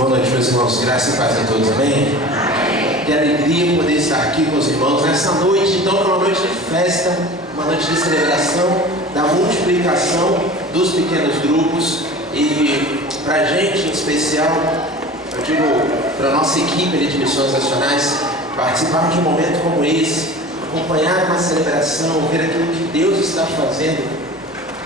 Boa noite, meus irmãos. Graça e paz a todos, amém? Que alegria poder estar aqui com os irmãos nessa noite. Então, é uma noite de festa, uma noite de celebração da multiplicação dos pequenos grupos. E para a gente em especial, eu digo para a nossa equipe de missões nacionais, participar de um momento como esse, acompanhar uma celebração, ver aquilo que Deus está fazendo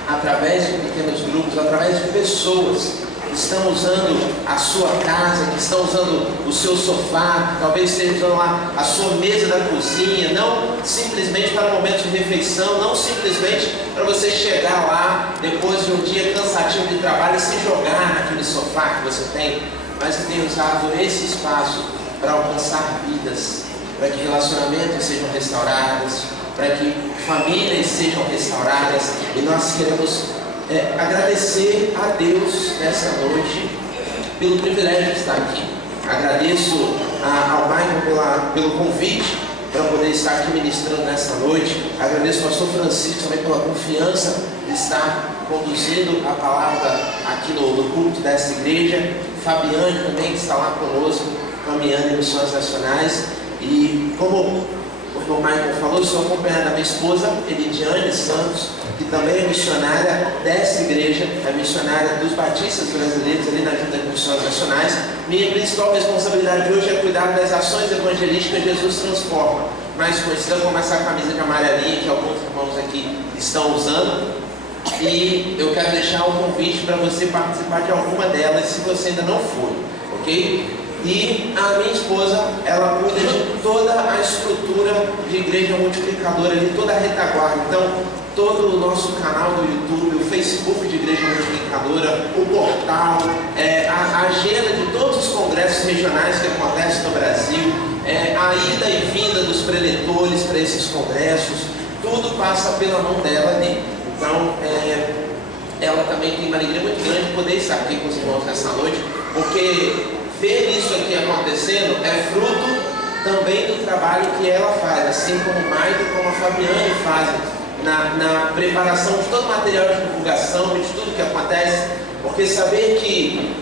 através de pequenos grupos, através de pessoas que estão usando a sua casa, que estão usando o seu sofá, talvez estejam usando lá a sua mesa da cozinha, não simplesmente para momentos de refeição, não simplesmente para você chegar lá depois de um dia cansativo de trabalho e se jogar naquele sofá que você tem, mas que tem usado esse espaço para alcançar vidas, para que relacionamentos sejam restaurados, para que famílias sejam restauradas. E nós queremos agradecer a Deus nessa noite pelo privilégio de estar aqui. Agradeço ao Michael pelo convite para poder estar aqui ministrando nessa noite. Agradeço ao pastor Francisco também pela confiança de estar conduzindo a palavra aqui no culto dessa igreja. Fabiane também, que está lá conosco, caminhando em missões nacionais. E como o irmão Michael falou, sou acompanhado da minha esposa, Elidiane Santos, que também é missionária dessa igreja, é missionária dos batistas brasileiros ali na Junta de Missões Nacionais. Minha principal responsabilidade hoje é cuidar das ações evangelísticas Jesus Transforma, mais conhecida como essa camisa de amarelinha que alguns irmãos aqui estão usando. E eu quero deixar um convite para você participar de alguma delas, se você ainda não foi, ok? E a minha esposa, ela cuida de toda a estrutura de igreja multiplicadora ali, toda a retaguarda. Então, todo o nosso canal do YouTube, o Facebook de Igreja Multiplicadora, o portal, a agenda de todos os congressos regionais que acontecem no Brasil, a ida e vinda dos preletores para esses congressos, tudo passa pela mão dela ali. Então, ela também tem uma alegria muito grande de poder estar aqui com os irmãos nessa noite, porque ver isso aqui acontecendo é fruto também do trabalho que ela faz, assim como o Maicon e como a Fabiane fazem na preparação de todo o material de divulgação, de tudo que acontece, porque saber que,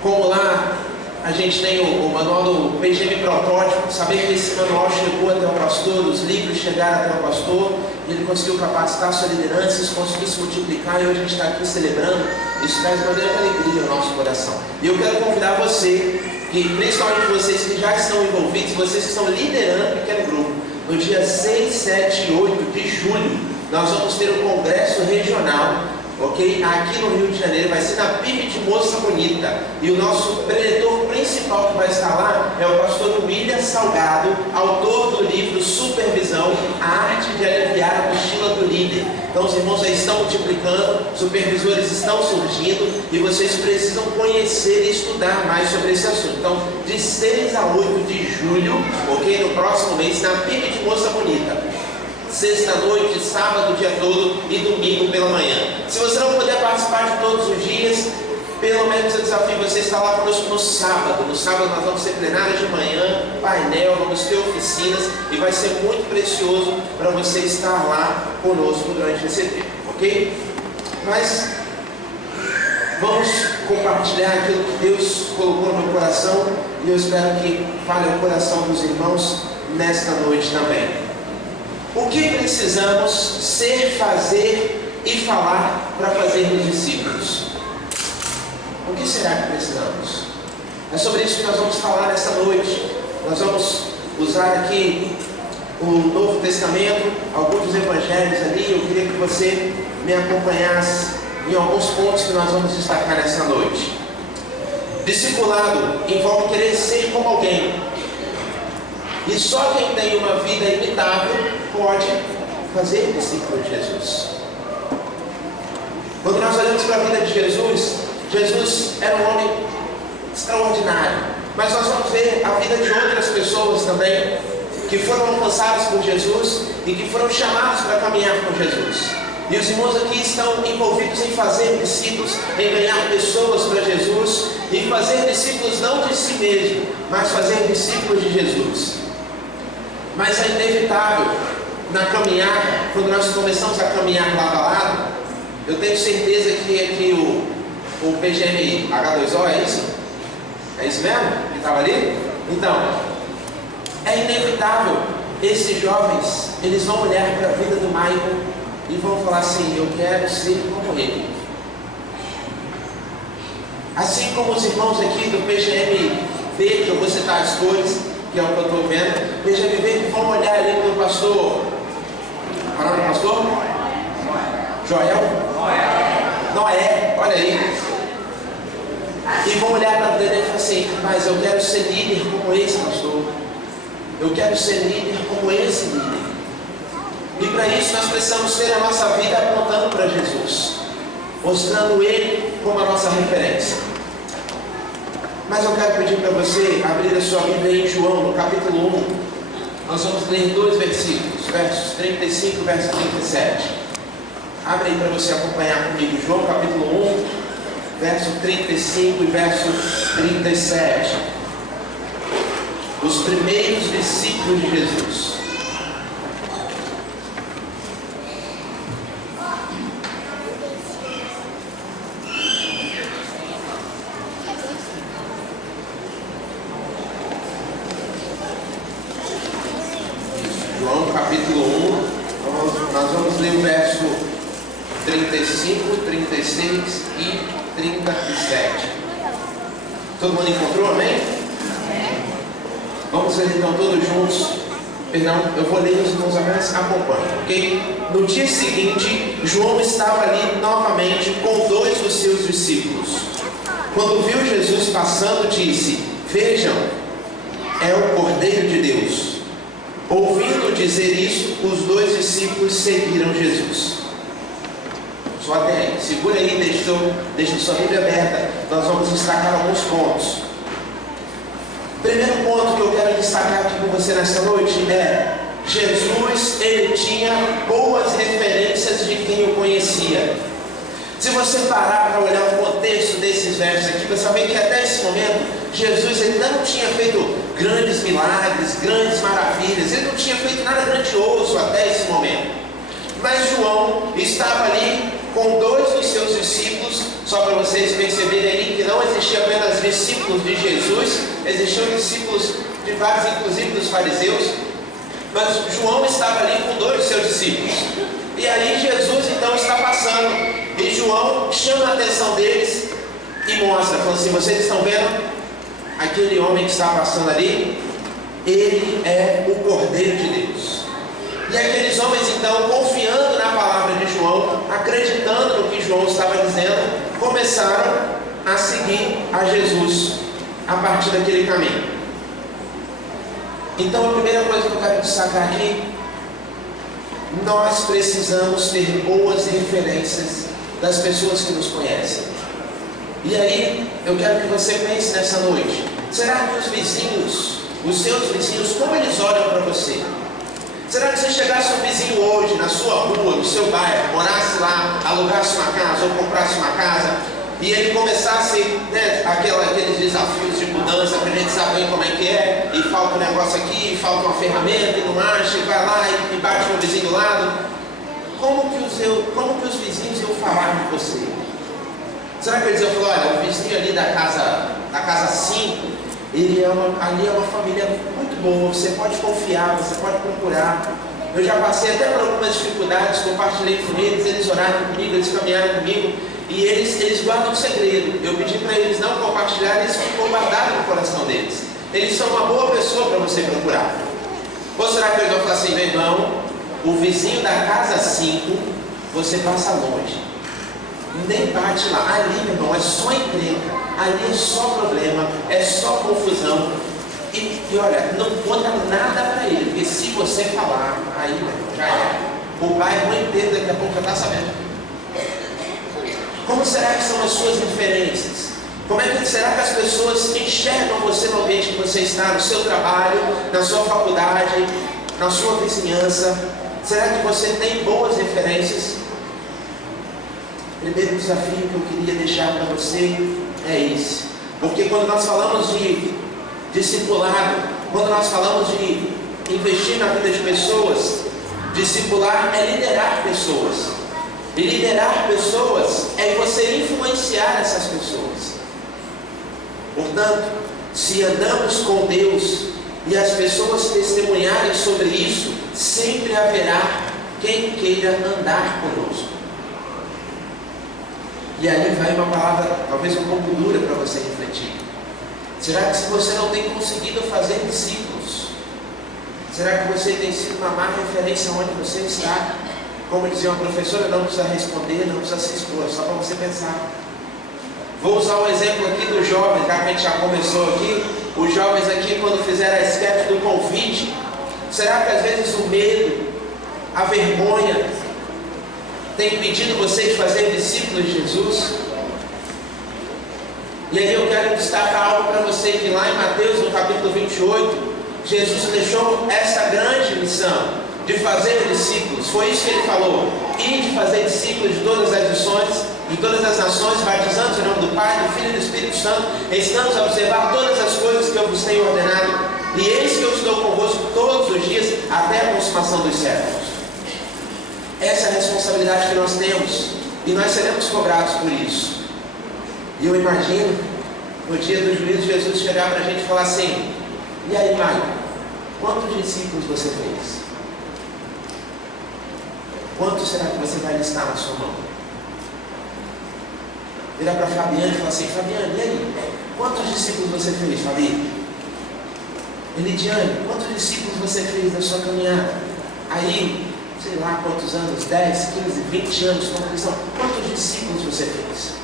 como lá a gente tem o manual do PGM Protótipo, saber que esse manual chegou até o pastor, os livros chegaram até o pastor, e ele conseguiu capacitar a sua liderança, isso conseguiu se multiplicar, e hoje a gente está aqui celebrando. Isso traz uma grande alegria ao nosso coração. E eu quero convidar você, principalmente vocês que já estão envolvidos, vocês que estão liderando o pequeno grupo, no dia 6, 7 e 8 de julho, nós vamos ter um congresso regional, ok? Aqui no Rio de Janeiro, vai ser na PIB de Moça Bonita. E o nosso preletor principal que vai estar lá é o pastor William Salgado, autor do livro Supervisão, a arte de aliviar a mochila do líder. Então os irmãos já estão multiplicando, supervisores estão surgindo e vocês precisam conhecer e estudar mais sobre esse assunto. Então, de 6 a 8 de julho, ok? No próximo mês, na PIB de Moça Bonita. Sexta-noite, sábado, o dia todo e domingo pela manhã. Se você não puder participar de todos os dias, pelo menos eu desafio você a estar lá conosco no sábado. No sábado nós vamos ter plenária de manhã, painel, vamos ter oficinas e vai ser muito precioso para você estar lá conosco durante esse tempo, ok? Mas vamos compartilhar aquilo que Deus colocou no meu coração e eu espero que fale ao coração dos irmãos nesta noite também. O que precisamos ser, fazer e falar para fazermos discípulos? O que será que precisamos? É sobre isso que nós vamos falar nessa noite. Nós vamos usar aqui o Novo Testamento, alguns dos evangelhos ali. Eu queria que você me acompanhasse em alguns pontos que nós vamos destacar nessa noite. Discipulado envolve querer ser como alguém. E só quem tem uma vida imitável pode fazer discípulo de Jesus. Quando nós olhamos para a vida de Jesus, Jesus era um homem extraordinário. Mas nós vamos ver a vida de outras pessoas também, que foram alcançadas por Jesus e que foram chamados para caminhar com Jesus. E os irmãos aqui estão envolvidos em fazer discípulos, em ganhar pessoas para Jesus, e fazer discípulos não de si mesmo, mas fazer discípulos de Jesus. Mas é inevitável na caminhada, quando nós começamos a caminhar lado a lado, eu tenho certeza que aqui o PGM H2O é isso? É isso mesmo? Que estava ali? Então, é inevitável. Esses jovens, eles vão olhar para a vida do Michael e vão falar assim: eu quero ser como ele. Assim como os irmãos aqui do PGMV, que eu vou citar as cores, que é o que eu estou vendo, PGMV, vão olhar ali para o pastor. Qual é o nome do pastor? Joel? Noé, olha aí. E vão olhar para a vida dele e falar assim: mas eu quero ser líder como esse pastor. Eu quero ser líder como esse líder. E para isso nós precisamos ter a nossa vida apontando para Jesus, mostrando Ele como a nossa referência. Mas eu quero pedir para você abrir a sua Bíblia em João, no capítulo 1. Nós vamos ler 2 versículos, versos 35 e verso 37. Abre aí para você acompanhar comigo. João capítulo 1, verso 35 e verso 37. Os primeiros discípulos de Jesus. João capítulo 1, nós vamos ler o verso 35, 36 e 37. Todo mundo encontrou, amém? Vamos ler então todos juntos. Perdão, eu vou ler os irmãos apenas acompanham, ok? No dia seguinte, João estava ali novamente com 2 dos seus discípulos. Quando viu Jesus passando, disse: vejam, é o Cordeiro de Deus. Ouvindo dizer isso, os 2 discípulos seguiram Jesus. Só até aí, segura aí, deixa sua Bíblia aberta. Nós vamos destacar alguns pontos. Primeiro ponto que eu quero destacar aqui com você nessa noite é: Jesus, ele tinha boas referências de quem o conhecia. Se você parar para olhar o contexto desses versos aqui, você vai ver que até esse momento, Jesus ele não tinha feito grandes milagres, grandes maravilhas, ele não tinha feito nada grandioso até esse momento. Mas João estava ali com 2 dos seus discípulos, só para vocês perceberem aí que não existiam apenas discípulos de Jesus, existiam discípulos de vários, inclusive dos fariseus, mas João estava ali com 2 dos seus discípulos. E aí Jesus então está passando, e João chama a atenção deles e mostra, falando assim: vocês estão vendo aquele homem que está passando ali? Ele é o Cordeiro de Deus. E aqueles homens então, confiando na palavra de João, acreditando no que João estava dizendo, começaram a seguir a Jesus a partir daquele caminho. Então a primeira coisa que eu quero destacar aqui: nós precisamos ter boas referências das pessoas que nos conhecem. E aí eu quero que você pense nessa noite: será que os vizinhos, os seus vizinhos, como eles olham para você? Será que se chegasse um vizinho hoje na sua rua, no seu bairro, morasse lá, alugasse uma casa ou comprasse uma casa, e ele começasse, né, aqueles desafios de mudança, para a gente saber como é que é, e falta um negócio aqui, e falta uma ferramenta, e não acha, e vai lá e bate no vizinho do lado? Como que os vizinhos iam falar de você? Será que eles iam falar: olha, o vizinho ali da casa 5, ali é uma família muito boa, você pode confiar, você pode procurar. Eu já passei até por algumas dificuldades, compartilhei com eles, eles oraram comigo, eles caminharam comigo, e eles guardam um segredo. Eu pedi para eles não compartilharem, eles ficam guardados no coração deles. Eles são uma boa pessoa para você procurar. Ou será que eles vão falar assim: meu irmão, o vizinho da casa 5, você passa longe, nem bate lá, ali, meu irmão, é só encrenca, ali é só problema, é só confusão, e olha, não conta nada para ele, porque se você falar, aí, meu irmão, já é, o bairro inteiro daqui a pouco já está sabendo. Como será que são as suas referências? Será que as pessoas enxergam você no ambiente que você está, no seu trabalho, na sua faculdade, na sua vizinhança? Será que você tem boas referências? O primeiro desafio que eu queria deixar para você é esse. Porque quando nós falamos de discipulado, quando nós falamos de investir na vida de pessoas, discipular é liderar pessoas. E liderar pessoas é você influenciar essas pessoas. Portanto, se andamos com Deus e as pessoas testemunharem sobre isso, sempre haverá quem queira andar conosco. E aí vai uma palavra talvez um pouco dura para você refletir. Será que se você não tem conseguido fazer discípulos, será que você tem sido uma má referência onde você está? Como dizia uma professora, não precisa responder, não precisa se expor, só para você pensar. Vou usar o exemplo aqui dos jovens, já que a gente já começou aqui. Os jovens aqui, quando fizeram a sketch do convite, será que às vezes o medo, a vergonha, tem impedido você de fazer discípulos de Jesus? E aí eu quero destacar algo para você, que lá em Mateus, no capítulo 28, Jesus deixou essa grande missão de fazer discípulos. Foi isso que ele falou: e de fazer discípulos de todas as nações, batizando-os em nome do Pai, do Filho e do Espírito Santo, ensinando-os a observar todas as coisas que eu vos tenho ordenado, e eis que eu estou convosco todos os dias, até a consumação dos séculos. Essa é a responsabilidade que nós temos, e nós seremos cobrados por isso. E eu imagino, no dia do juízo, Jesus chegar para a gente e falar assim: e aí, Maio, quantos discípulos você fez? Quantos será que você vai listar na sua mão? Virar para Fabiane e falar assim: Fabiane, e aí? Quantos discípulos você fez, Fabi? Elidiane, quantos discípulos você fez na sua caminhada? Aí, sei lá quantos anos, 10, 15, 20 anos como cristão, quantos discípulos você fez?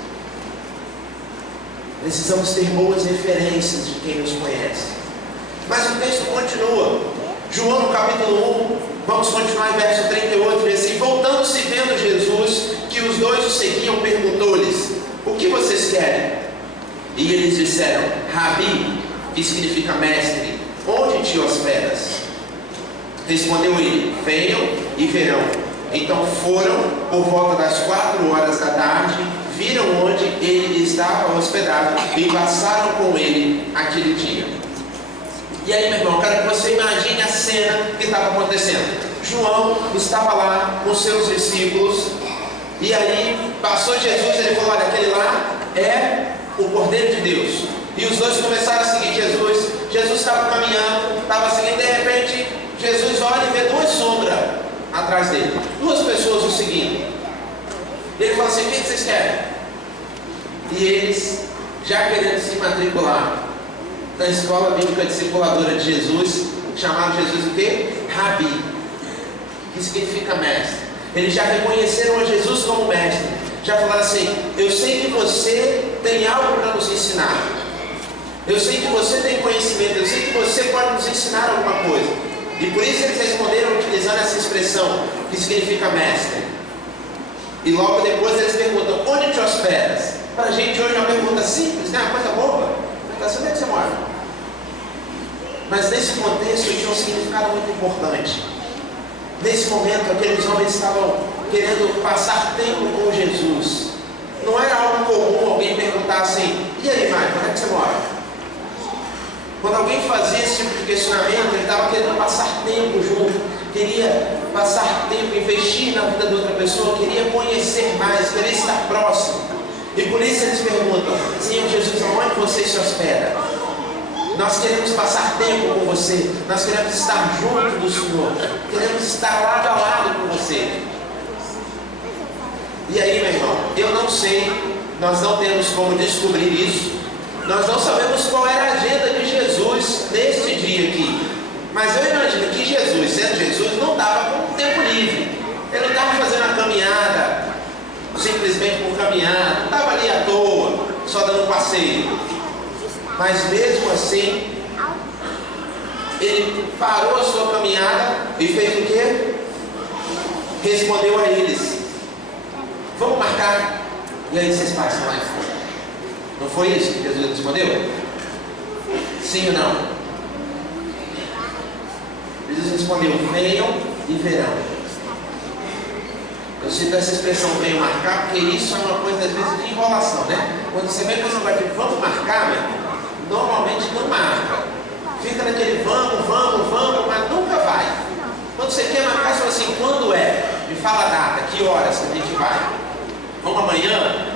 Precisamos ter boas referências de quem nos conhece. Mas o texto continua. João no capítulo 1, vamos continuar em verso 38, diz assim: voltando-se vendo Jesus, que os dois o seguiam, perguntou-lhes: o que vocês querem? E eles disseram: Rabi, que significa mestre, onde te hospedas? Respondeu ele: venham e verão. Então foram por volta das 4 horas da tarde, viram onde ele estava hospedado e passaram com ele aquele dia. E aí, meu irmão, eu quero que você imagine a cena que estava acontecendo. João estava lá com seus discípulos, e aí passou Jesus, ele falou: olha, aquele lá é o Cordeiro de Deus. E os dois começaram a seguir Jesus. Jesus estava caminhando, estava seguindo, de repente Jesus olha e vê 2 sombras atrás dele, 2 pessoas o seguindo. Ele fala assim: o que vocês querem? E eles, já querendo se matricular na escola bíblica discipuladora de Jesus, chamaram Jesus o quê? Rabi, que significa mestre. Eles já reconheceram a Jesus como mestre, já falaram assim: eu sei que você tem algo para nos ensinar, eu sei que você tem conhecimento, eu sei que você pode nos ensinar alguma coisa. E por isso eles responderam utilizando essa expressão que significa mestre. E logo depois eles perguntam: onde te hospedas? Para a gente hoje é uma pergunta simples, né? Uma coisa boba. Onde é que você mora? Mas nesse contexto tinha um significado muito importante. Nesse momento, aqueles homens estavam querendo passar tempo com Jesus. Não era algo comum alguém perguntar assim: e aí, Maio, onde é que você mora? Quando alguém fazia esse tipo de questionamento, ele estava querendo passar tempo junto, queria passar tempo, investir na vida de outra pessoa, queria conhecer mais, queria estar próximo. E por isso eles perguntam: Senhor Jesus, aonde você se hospeda? Nós queremos passar tempo com você, nós queremos estar junto do Senhor, queremos estar lado a lado com você. E aí, meu irmão, eu não sei, nós não temos como descobrir isso, nós não sabemos qual era a agenda de Jesus neste dia aqui. Mas eu imagino que Jesus, sendo Jesus, não estava com tempo livre. Ele não estava fazendo a caminhada simplesmente por caminhar, não estava ali à toa, só dando um passeio. Mas mesmo assim, ele parou a sua caminhada e fez o quê? Respondeu a eles: vamos marcar, e aí vocês passam lá e fora. Não foi isso que Jesus respondeu? Sim ou não? Jesus respondeu: venham e verão. Eu cito essa expressão venham marcar, porque isso é uma coisa às vezes de enrolação, né? Quando você vem com esse negócio de vamos marcar, normalmente não marca. Fica naquele vamos, mas nunca vai. Quando você quer marcar, você fala assim: quando é? Me fala a data, que horas que a gente vai? Vamos amanhã?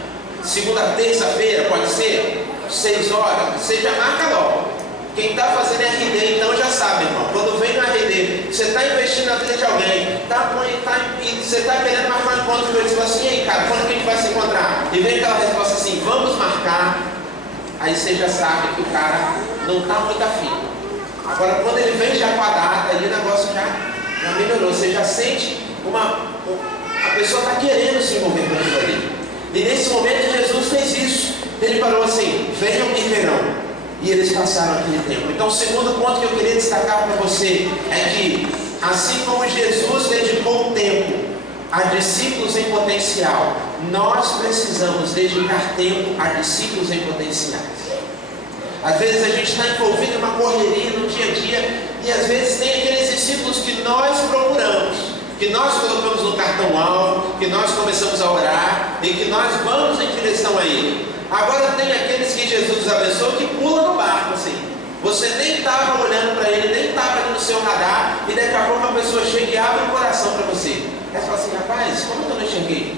Segunda, terça-feira, pode ser? 6 horas, você já marca logo. Quem está fazendo RD então já sabe, irmão. Quando vem no RD, você está investindo na vida de alguém, e você está querendo marcar um encontro com ele, você fala assim, e aí cara, quando que a gente vai se encontrar? E vem aquela resposta assim, vamos marcar. Aí você já sabe que o cara não está muito afim. Agora quando ele vem já com a data, aí o negócio já melhorou. Você já sente a pessoa está querendo se envolver com aquilo ali. E nesse momento Jesus fez isso. Ele falou assim, venham e verão. E eles passaram aquele tempo. Então o segundo ponto que eu queria destacar para você é que, assim como Jesus dedicou tempo a discípulos em potencial, nós precisamos dedicar tempo a discípulos em potenciais. Às vezes a gente está envolvido em uma correria no dia a dia, e às vezes tem aqueles discípulos que nós procuramos, que nós colocamos no cartão-alvo, que nós começamos a orar, e que nós vamos em direção a ele. Agora tem aqueles que Jesus abençoou que pula no barco assim. Você nem estava olhando para ele, nem estava ali no seu radar, e daqui a pouco uma pessoa chega e abre o coração para você. Aí você fala assim, rapaz, como que eu não enxerguei?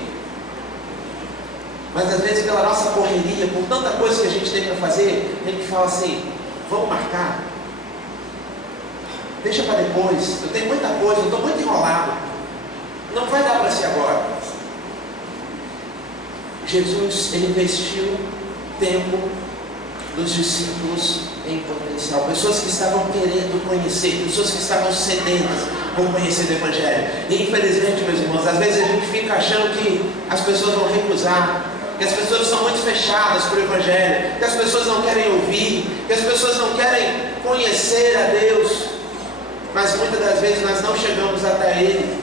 Mas às vezes pela nossa correria, por tanta coisa que a gente tem para fazer, a gente fala assim, vamos marcar? Deixa para depois, eu tenho muita coisa, eu estou muito enrolado. Não vai dar para ser agora. Jesus, ele investiu tempo dos discípulos em potencial, pessoas que estavam querendo conhecer, pessoas que estavam sedentas por conhecer o Evangelho. E infelizmente, meus irmãos, às vezes a gente fica achando que as pessoas vão recusar, que as pessoas são muito fechadas para o Evangelho, que as pessoas não querem ouvir, que as pessoas não querem conhecer a Deus. Mas muitas das vezes nós não chegamos até Ele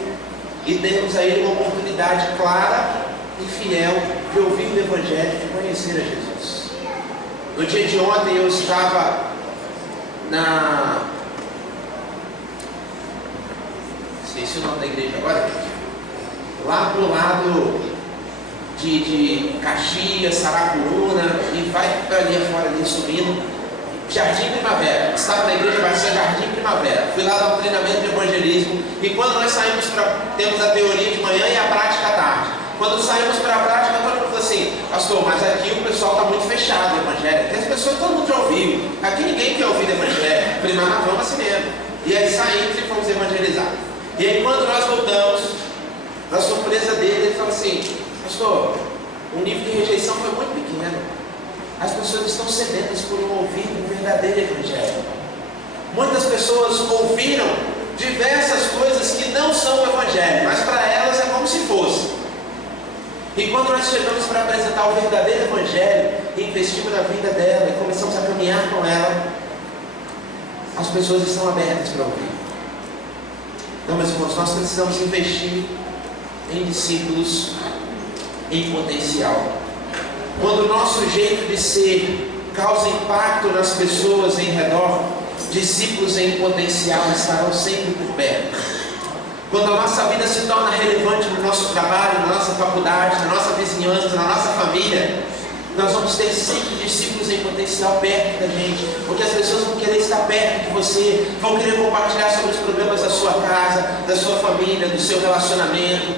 e demos a Ele uma oportunidade clara e fiel de ouvir o Evangelho, de conhecer a Jesus. No dia de ontem eu estava esqueci o nome da igreja agora, lá pro lado de Caxias, Saracuruna, e vai para ali fora ali subindo, Jardim Primavera. Estava na igreja batista Jardim Primavera. Fui lá dar um treinamento de evangelismo, e quando nós saímos temos a teoria de manhã e a prática à tarde. Quando saímos para a prática, todo mundo falou assim, pastor, mas aqui o pessoal está muito fechado no Evangelho. Tem as pessoas, todo mundo já ouviu. Aqui ninguém quer ouvir o Evangelho. Eu falei, mas nós vamos assim mesmo. E aí saímos e fomos evangelizar. E aí quando nós voltamos, na surpresa dele, ele falou assim, pastor, o nível de rejeição foi muito pequeno. As pessoas estão sedentas por não ouvir o verdadeiro Evangelho. Muitas pessoas ouviram diversas coisas que não são o Evangelho, mas para elas é como se fosse. E quando nós chegamos para apresentar o verdadeiro Evangelho, investimos na vida dela e começamos a caminhar com ela, as pessoas estão abertas para ouvir. Então, meus irmãos, nós precisamos investir em discípulos em potencial. Quando o nosso jeito de ser causa impacto nas pessoas em redor, discípulos em potencial estarão sempre por perto. Quando a nossa vida se torna relevante no nosso trabalho, na nossa faculdade, na nossa vizinhança, na nossa família, nós vamos ter sempre discípulos em potencial perto da gente, porque as pessoas vão querer estar perto de você, vão querer compartilhar sobre os problemas da sua casa, da sua família, do seu relacionamento.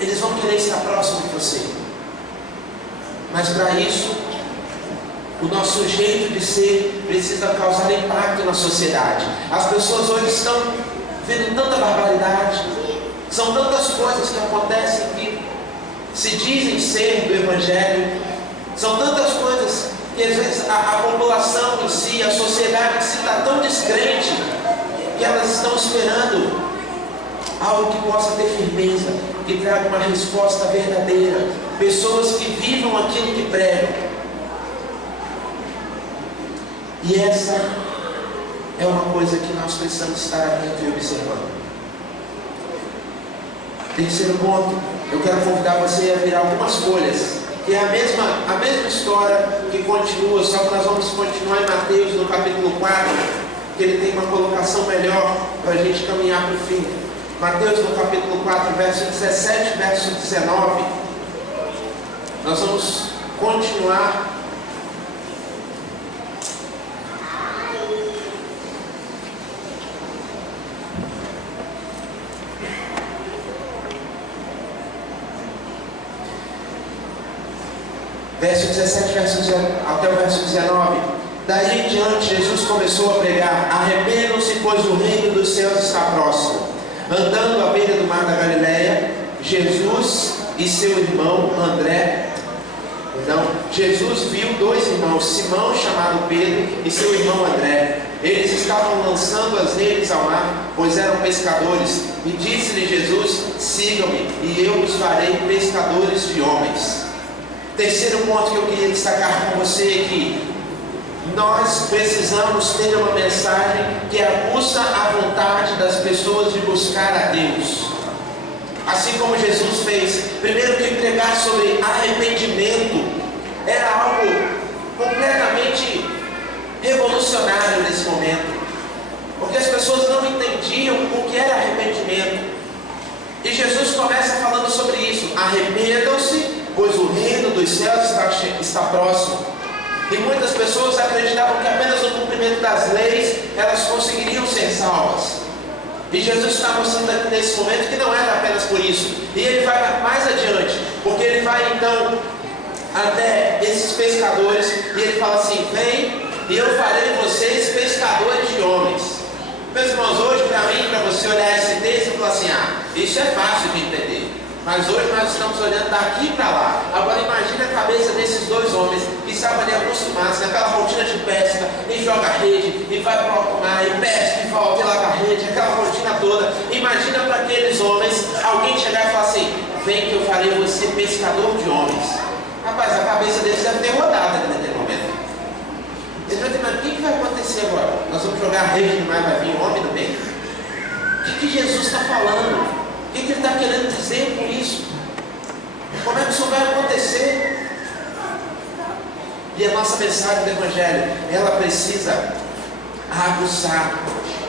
Eles vão querer estar próximo de você. Mas para isso, o nosso jeito de ser precisa causar impacto na sociedade. As pessoas hoje estão vendo tanta barbaridade, são tantas coisas que acontecem que se dizem ser do Evangelho, são tantas coisas que às vezes a população em si, a sociedade em si está tão descrente, que elas estão esperando algo que possa ter firmeza, que traga uma resposta verdadeira, pessoas que vivam aquilo que pregam. E essa é uma coisa que nós precisamos estar atentos e observando. Terceiro ponto, eu quero convidar você a virar algumas folhas, que é a mesma história que continua, só que nós vamos continuar em Mateus no capítulo 4, que ele tem uma colocação melhor para a gente caminhar para o fim. Mateus no capítulo 4, verso 17, verso 19, nós vamos continuar. verso 17, até o verso 19. Daí em diante Jesus começou a pregar: arrependam-se, pois o reino dos céus está próximo. Andando à beira do mar da Galileia, Jesus e seu irmão André. Então, Jesus viu dois irmãos, Simão, chamado Pedro, e seu irmão André. Eles estavam lançando as redes ao mar, pois eram pescadores. E disse-lhe Jesus: sigam-me, e eu os farei pescadores de homens. Terceiro ponto que eu queria destacar com você é que nós precisamos ter uma mensagem que aguça a vontade das pessoas de buscar a Deus. Assim como Jesus fez, primeiro que pregar sobre arrependimento era algo completamente revolucionário nesse momento, porque as pessoas não entendiam o que era arrependimento. E Jesus começa falando sobre isso: arrependam-se, pois o reino dos céus está próximo. E muitas pessoas acreditavam que apenas no cumprimento das leis elas conseguiriam ser salvas. E Jesus está mostrando aqui nesse momento que não era apenas por isso. E ele vai mais adiante, porque ele vai então até esses pescadores e ele fala assim: vem e eu farei vocês pescadores de homens. Meus irmãos, hoje para mim, para você olhar esse texto e falar assim: isso é fácil de entender. Mas hoje nós estamos olhando daqui para lá. Agora imagine a cabeça desses dois homens que estavam ali acostumados naquela rotina de pesca, e joga a rede, e vai para o alto mar, e pesca, e volta, e lava a rede, aquela rotina toda. Imagina para aqueles homens alguém chegar e falar assim: vem que eu farei você pescador de homens. Rapaz, a cabeça deles deve ter rodado ali naquele momento. Eles vão ter: mas o que vai acontecer agora? Nós vamos jogar a rede demais, vai vir um homem no meio? O que Jesus está falando? O que ele está querendo dizer com isso? Como é que isso vai acontecer? E a nossa mensagem do Evangelho, ela precisa aguçar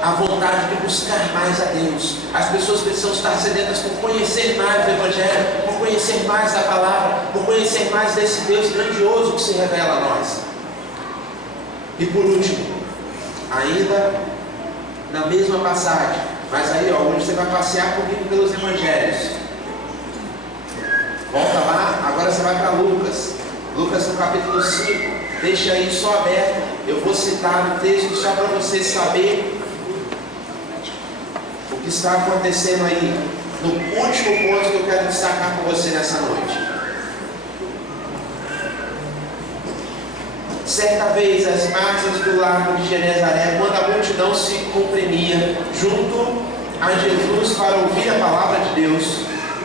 a vontade de buscar mais a Deus. As pessoas precisam estar sedentas por conhecer mais do Evangelho, por conhecer mais da palavra, por conhecer mais desse Deus grandioso que se revela a nós. E por último, ainda na mesma passagem, mas aí hoje você vai passear comigo pelos Evangelhos. Volta lá, agora você vai para Lucas. Lucas no capítulo 5. Deixa aí só aberto. Eu vou citar no texto só para você saber o que está acontecendo aí. No último ponto que eu quero destacar com você nessa noite. Certa vez, às margens do lago de Genezaré, quando a multidão se comprimia junto a Jesus para ouvir a palavra de Deus,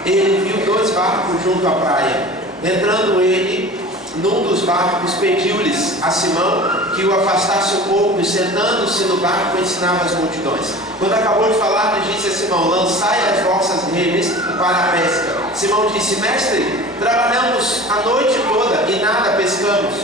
ele viu dois barcos junto à praia. Entrando ele num dos barcos, pediu-lhes a Simão que o afastasse um pouco, e sentando-se no barco ensinava as multidões. Quando acabou de falar, lhe disse a Simão: lançai as vossas redes para a pesca. Simão disse: mestre, trabalhamos a noite toda e nada pescamos,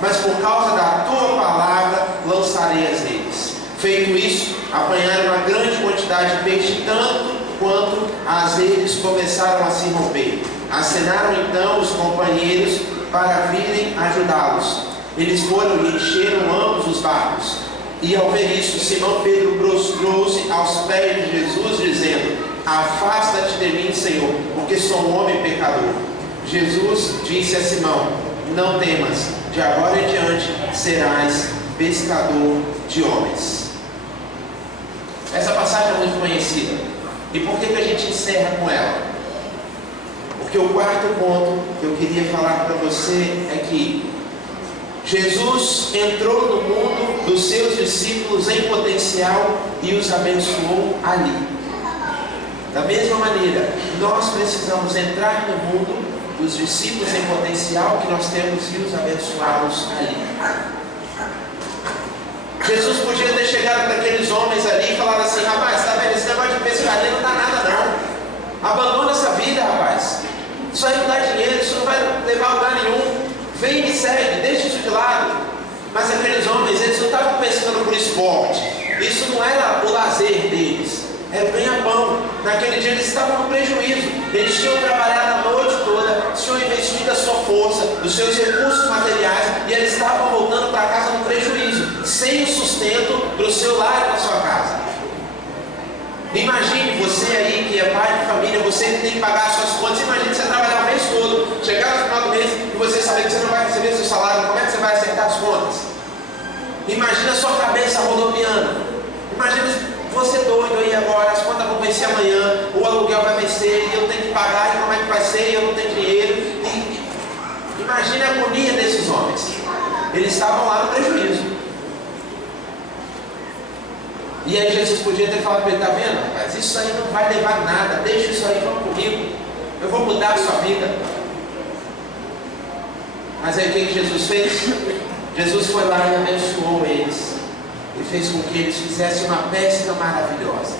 mas por causa da tua palavra lançarei as redes. Feito isso, apanharam uma grande quantidade de peixe, tanto quanto as redes começaram a se romper. Acenaram então os companheiros para virem ajudá-los. Eles foram e encheram ambos os barcos. E ao ver isso, Simão Pedro prostrou-se aos pés de Jesus, dizendo: afasta-te de mim, Senhor, porque sou um homem pecador. Jesus disse a Simão: não temas, de agora em diante serás pescador de homens. Essa passagem é muito conhecida. E por que a gente encerra com ela? Porque o quarto ponto que eu queria falar para você é que Jesus entrou no mundo dos seus discípulos em potencial e os abençoou ali. Da mesma maneira, nós precisamos entrar no mundo dos discípulos em potencial que nós temos e os abençoá-los ali. Jesus podia ter chegado para aqueles homens ali e falado assim: rapaz, está vendo, esse negócio de pescaria não dá nada não. Abandona essa vida, rapaz. Isso aí não dá dinheiro, isso não vai levar a lugar nenhum. Vem e me segue, deixa isso de lado. Mas aqueles homens, eles não estavam pescando por esporte. Isso não era o lazer deles, era o ganha-pão. Naquele dia eles estavam no prejuízo. Eles tinham trabalhado a noite toda, tinham investido a sua força, os seus recursos materiais, e eles estavam voltando para casa no prejuízo, sem o sustento para o seu lar e para a sua casa. Imagine você aí que é pai de família, você que tem que pagar as suas contas. Imagine você trabalhar o mês todo, chegar no final do mês e você saber que você não vai receber seu salário. Como é que você vai acertar as contas? Imagina a sua cabeça rodopiando. Imagina você doido aí agora, as contas vão vencer amanhã, o aluguel vai vencer, e eu tenho que pagar, e como é que vai ser, e eu não tenho dinheiro. Imagina a agonia desses homens. Eles estavam lá no prejuízo. E aí Jesus podia ter falado para ele: está vendo, rapaz, isso aí não vai levar nada, deixa isso aí, vamos comigo, eu vou mudar a sua vida. Mas aí o que Jesus fez? Jesus foi lá e abençoou eles, e fez com que eles fizessem uma pesca maravilhosa.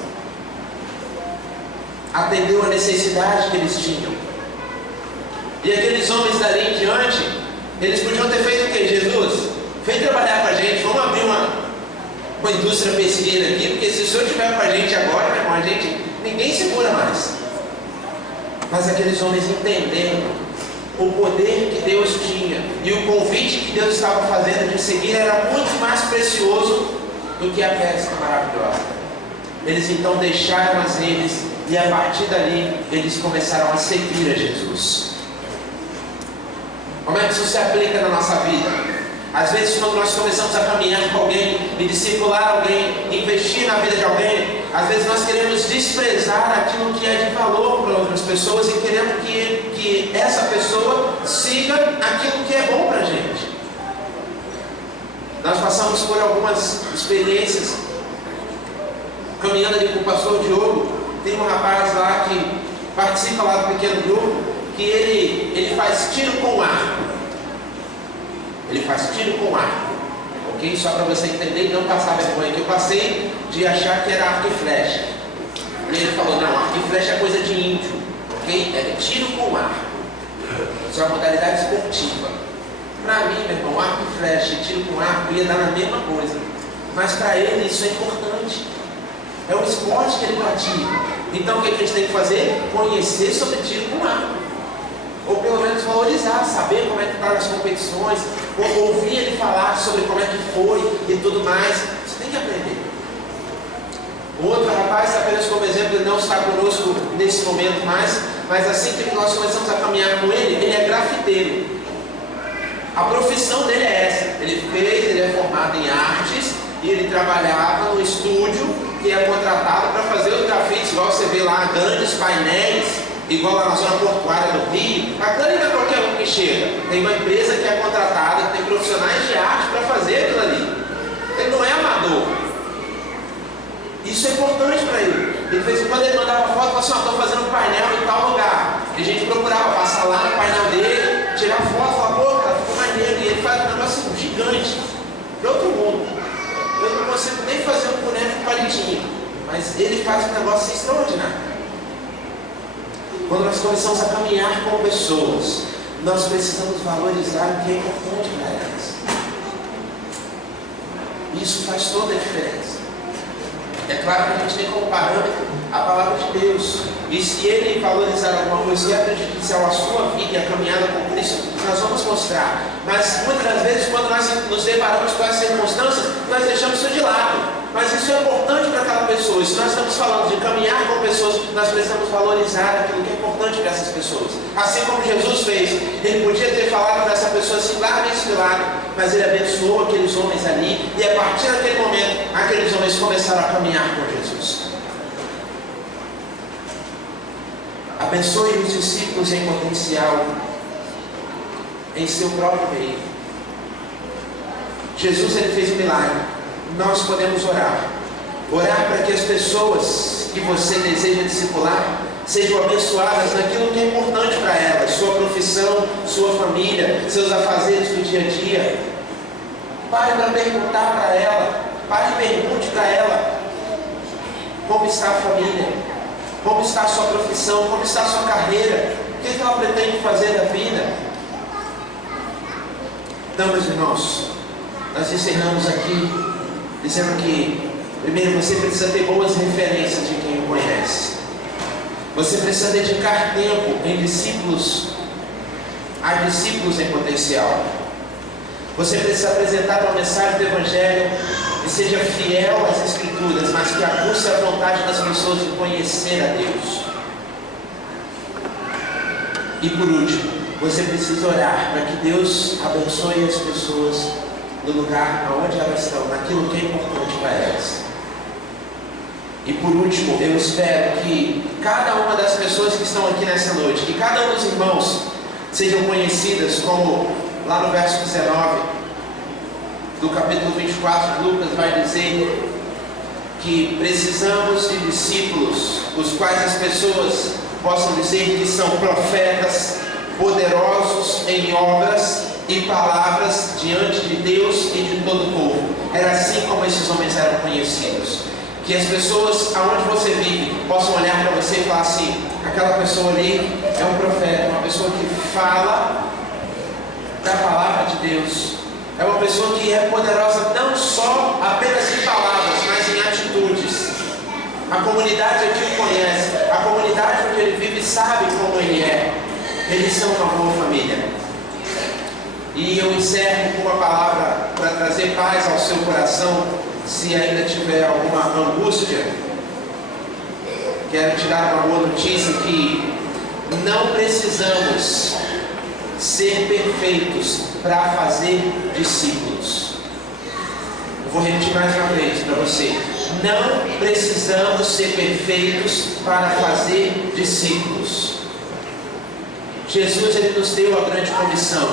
Atendeu a necessidade que eles tinham. E aqueles homens dali em diante, eles podiam ter feito o que? Jesus, vem trabalhar com a gente, vamos abrir uma indústria pesqueira aqui, porque se o senhor estiver com a gente agora, meu irmão, ninguém segura mais. Mas aqueles homens entenderam o poder que Deus tinha, e o convite que Deus estava fazendo de seguir era muito mais precioso do que a pesca maravilhosa. Eles então deixaram as redes, e a partir dali eles começaram a seguir a Jesus. Como é que isso se aplica na nossa vida? Às vezes, quando nós começamos a caminhar com alguém, e discipular alguém, investir na vida de alguém, às vezes nós queremos desprezar aquilo que é de valor para outras pessoas, e queremos que essa pessoa siga aquilo que é bom para a gente. Nós passamos por algumas experiências caminhando ali com o pastor Diogo. Tem um rapaz lá que participa lá do pequeno grupo, que ele faz tiro com arco. Ele faz tiro com arco, ok? Só para você entender e não passar vergonha que eu passei de achar que era arco e flecha. E ele falou: não, arco e flecha é coisa de índio, ok? É tiro com arco. Isso é uma modalidade esportiva. Para mim, meu irmão, arco e flecha e tiro com arco ia dar na mesma coisa. Mas para ele isso é importante. É o esporte que ele pratica. Então o que a gente tem que fazer? Conhecer sobre tiro com arco. Ou pelo menos valorizar, saber como é que está nas competições, ou ouvir ele falar sobre como é que foi e tudo mais. Você tem que aprender. O outro rapaz, apenas como exemplo, ele não está conosco nesse momento mais, mas assim que nós começamos a caminhar com ele, ele é grafiteiro. A profissão dele é essa. Ele é formado em artes, e ele trabalhava no estúdio que é contratado para fazer os grafites, igual você vê lá, grandes painéis, igual lá na zona portuária do Rio. Aquilo não é qualquer um que chega. Tem uma empresa que é contratada, que tem profissionais de arte para fazer aquilo ali. Ele não é amador. Isso é importante para ele. De vez em quando ele mandava foto e falava assim: estou fazendo um painel em tal lugar. E a gente procurava passar lá no painel dele, tirar foto, falar: pô, cara, ficou maneiro. E ele faz um negócio gigante, de outro mundo. Eu não consigo nem fazer um boneco de palitinho, mas ele faz um negócio extraordinário. Quando nós começamos a caminhar com pessoas, nós precisamos valorizar o que é importante para elas. Isso faz toda a diferença. É claro que a gente tem como parâmetro a palavra de Deus. E se ele valorizar alguma coisa que é prejudicial à sua vida e à caminhada com Cristo, nós vamos mostrar. Mas muitas das vezes, quando nós nos deparamos com essas circunstâncias, nós deixamos isso de lado. Mas isso é importante para aquela pessoa. E se nós estamos falando de caminhar com pessoas, nós precisamos valorizar aquilo que é importante para essas pessoas. Assim como Jesus fez. Ele podia ter falado para essa pessoa assim: larga esse milagre. Mas ele abençoou aqueles homens ali. E a partir daquele momento, aqueles homens começaram a caminhar com Jesus. Abençoe os discípulos em potencial, em seu próprio meio. Jesus, ele fez um milagre. Nós podemos orar para que as pessoas que você deseja discipular sejam abençoadas naquilo que é importante para elas: sua profissão, sua família, seus afazeres do dia a dia. Pare para perguntar para ela, pare e pergunte para ela como está a família, como está a sua profissão, como está a sua carreira, o que ela pretende fazer da vida. Então, meus irmãos, nós encerramos aqui dizendo que, primeiro, você precisa ter boas referências de quem o conhece. Você precisa dedicar tempo em discípulos, a discípulos em potencial. Você precisa apresentar uma mensagem do Evangelho e seja fiel às Escrituras, mas que aguce a vontade das pessoas de conhecer a Deus. E por último, você precisa orar para que Deus abençoe as pessoas no lugar onde elas estão, naquilo que é importante para elas. E por último, eu espero que cada uma das pessoas que estão aqui nessa noite, que cada um dos irmãos sejam conhecidas como, lá no verso 19 do capítulo 24 de Lucas, vai dizer que precisamos de discípulos, os quais as pessoas possam dizer que são profetas, poderosos em obras e palavras diante de Deus e de todo o povo. Era assim como esses homens eram conhecidos. Que as pessoas aonde você vive possam olhar para você e falar assim: aquela pessoa ali é um profeta, uma pessoa que fala da palavra de Deus, é uma pessoa que é poderosa não só apenas em palavras, mas em atitudes. A comunidade aqui o conhece, a comunidade onde ele vive sabe como ele é. Eles são uma boa família. E eu encerro com uma palavra para trazer paz ao seu coração. Se ainda tiver alguma angústia, quero te dar uma boa notícia: que não precisamos ser perfeitos para fazer discípulos. Eu vou repetir mais uma vez para você: não precisamos ser perfeitos para fazer discípulos. Jesus, ele nos deu a grande comissão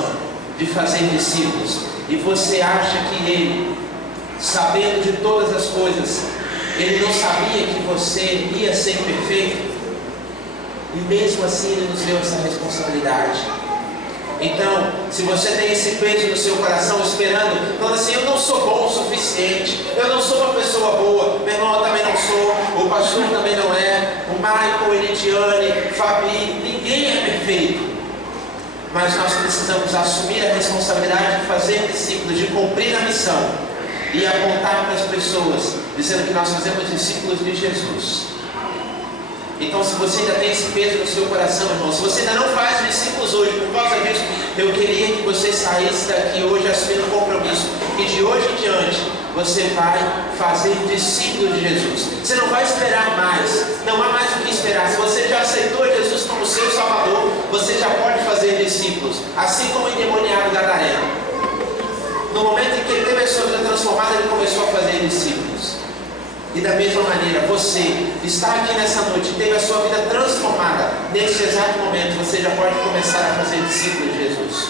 de fazer discípulos. E você acha que ele, sabendo de todas as coisas, ele não sabia que você ia ser perfeito? E mesmo assim ele nos deu essa responsabilidade. Então, se você tem esse peso no seu coração esperando, falando assim: eu não sou bom o suficiente, eu não sou uma pessoa boa, meu irmão, eu também não sou, o pastor também não é, o Michael, Elidiane, Fabi, ninguém é perfeito. Mas nós precisamos assumir a responsabilidade de fazer discípulos, de cumprir a missão e apontar para as pessoas, dizendo que nós fazemos discípulos de Jesus. Então, se você ainda tem esse peso no seu coração, irmão, se você ainda não faz discípulos hoje, por causa disso, eu queria que você saísse daqui hoje assumindo um compromisso, que de hoje em diante você vai fazer discípulos de Jesus. Você não vai esperar mais, não há mais o que esperar. Se você já aceitou Jesus como seu Salvador, você já pode fazer discípulos, assim como o endemoniado gadareno. No momento em que ele teve a sua vida transformada, ele começou a fazer discípulos. E da mesma maneira, você está aqui nessa noite, teve a sua vida transformada, nesse exato momento você já pode começar a fazer discípulos de Jesus.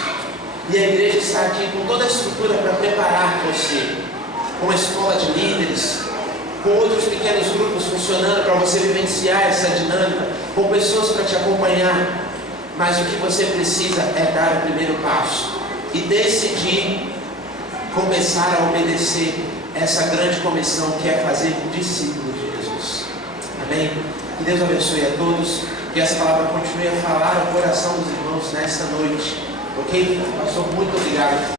E a igreja está aqui com toda a estrutura para preparar você, com uma escola de líderes, com outros pequenos grupos funcionando para você vivenciar essa dinâmica, com pessoas para te acompanhar. Mas o que você precisa é dar o primeiro passo e decidir começar a obedecer essa grande comissão, que é fazer discípulos de Jesus. Amém? Que Deus abençoe a todos, que essa palavra continue a falar ao coração dos irmãos nesta noite. Ok? Pastor, muito obrigado.